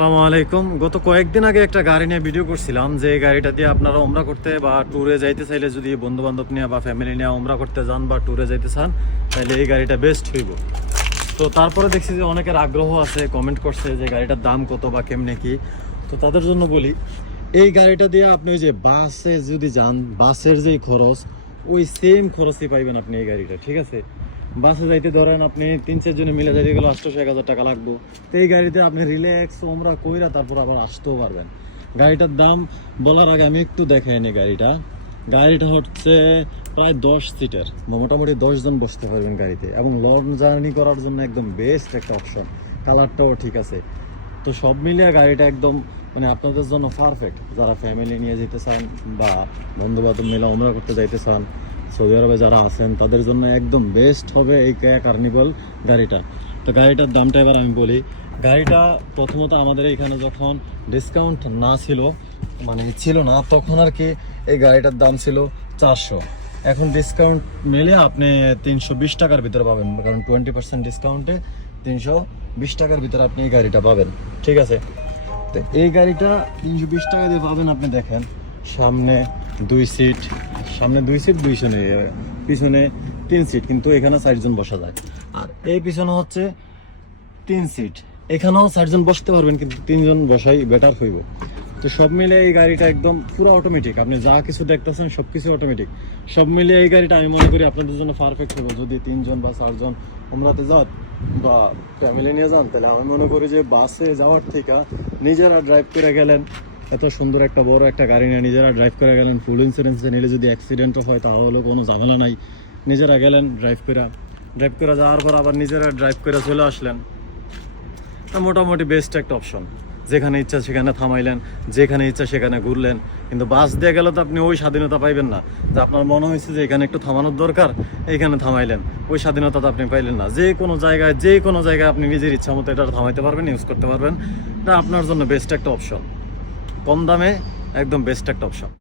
আসসালামু আলাইকুম। গত কয়েকদিন আগে একটা গাড়ি নিয়ে ভিডিও করছিলাম, যে গাড়িটা দিয়ে আপনারা ওমরা করতে বা ট্যুরে যাইতে চাইলে, যদি বন্ধু বান্ধব নিয়ে বা ফ্যামিলি নিয়ে ওমরা করতে যান বা ট্যুরে যাইতে চান, তাহলে এই গাড়িটা বেস্ট হইব। তো তারপরে দেখছি যে অনেকের আগ্রহ আছে, কমেন্ট করছে যে গাড়িটার দাম কত বা কেমনে কি। তো তাদের জন্য বলি, এই গাড়িটা দিয়ে আপনি ওই যে বাসে যদি যান, বাসের যেই খরচ, ওই সেম খরচই পাইবেন আপনি এই গাড়িটা। ঠিক আছে, বাসে যাইতে ধরেন আপনি 3-4 জনে মিলে যাইতে গেলে 800-1000 টাকা লাগবে। তো এই গাড়িতে আপনি রিল্যাক্স ওমরা কইরা তারপর আবার আসতেও পারবেন। গাড়িটার দাম বলার আগে আমি একটু দেখাইনি গাড়িটা হচ্ছে প্রায় 10 সিটের, মোটামুটি 10 জন বসতে পারবেন গাড়িতে, এবং লং জার্নি করার জন্য একদম বেস্ট একটা অপশন। কালারটাও ঠিক আছে। তো সব মিলিয়ে গাড়িটা একদম মানে আপনাদের জন্য পারফেক্ট, যারা ফ্যামিলি নিয়ে যেতে চান বা বন্ধু বান্ধব মিলে ওমরা করতে যাইতে চান, সৌদি আরবে যারা আছেন তাদের জন্য একদম বেস্ট হবে এই কেয়া কার্নিভাল গাড়িটা। তো গাড়িটার দামটা এবার আমি বলি। গাড়িটা প্রথমত আমাদের এখানে যখন ডিসকাউন্ট না ছিল, মানে ছিল না তখন আর কি, এই গাড়িটার দাম ছিল 400। এখন ডিসকাউন্ট মিলে আপনি 320 টাকার ভিতরে পাবেন, কারণ 20% ডিসকাউন্টে 320 টাকার ভিতরে আপনি এই গাড়িটা পাবেন। ঠিক আছে, তো এই গাড়িটা 320 টাকা দিয়ে পাবেন। আপনি দেখেন সামনে 2 সিট, পিছনে 3 সিট, কিন্তু এখানে 4 জন বসা যায়। আর এই পিছনে হচ্ছে 3 সিট, এখানেও 4 জন বসতে পারবেন, কিন্তু 3 জন বসাই বেটার হইব। তো সব মিলে এই গাড়িটা একদম পুরো অটোমেটিক, আপনি যা কিছু দেখতেছেন সব কিছু অটোমেটিক। সব মিলে এই গাড়িটা আমি মনে করি আপনাদের জন্য পারফেক্ট হবে। যদি 3 জন বা 4 জন ওমরাতে যান বা ফ্যামিলি নিয়ে যান, তাহলে আমি মনে করি যে বাসে যাওয়ার থেকে নিজেরা ড্রাইভ করে গেলেন, এত সুন্দর একটা বড় একটা গাড়ি নিয়ে নিজেরা ড্রাইভ করে গেলেন, ফুল ইন্স্যুরেন্স নিলে যদি অ্যাক্সিডেন্টও হয় তাহলে কোনো ঝামেলা নাই। নিজেরা গেলেন ড্রাইভ করে যাওয়ার পর আবার নিজেরা ড্রাইভ করে চলে আসলেন। মোটামুটি বেস্ট একটা অপশন। যেখানে ইচ্ছা সেখানে থামাইলেন, যেখানে ইচ্ছা সেখানে ঘুরলেন। কিন্তু বাস দিয়ে গেলে তো আপনি ওই স্বাধীনতা পাইবেন না, যে আপনার মনে হয়েছে যে এখানে একটু থামানোর দরকার, এইখানে থামাইলেন, ওই স্বাধীনতা তো আপনি পাইলেন না। যে কোনো জায়গায় আপনি নিজের ইচ্ছা মতো এটা থামাইতে পারবেন, ইউজ করতে পারবেন। এটা আপনার জন্য বেস্ট একটা অপশন, কম দামে একদম বেস্ট একটা অপশন।